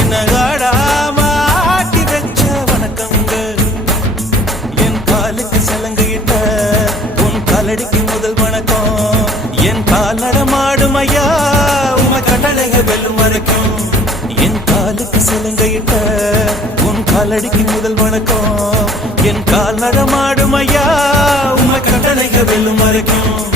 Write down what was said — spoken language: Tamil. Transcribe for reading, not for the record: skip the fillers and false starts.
என்ன ஆடாம ஆட்டி வச்ச வணக்கங்க. என் காலுக்கு சலங்கையிட்ட உன் காலடிக்கு முதல் வணக்கம். என் கால் நடமாடும் ஐயா உம கட்டளைக வெல்லும் வரைக்கும். என் காலுக்கு சலங்கையிட்ட உன் காலடிக்கு முதல் வணக்கம். என் கால் நடமாடும் ஐயா உம கட்டளைக வெல்லும் வரைக்கும்.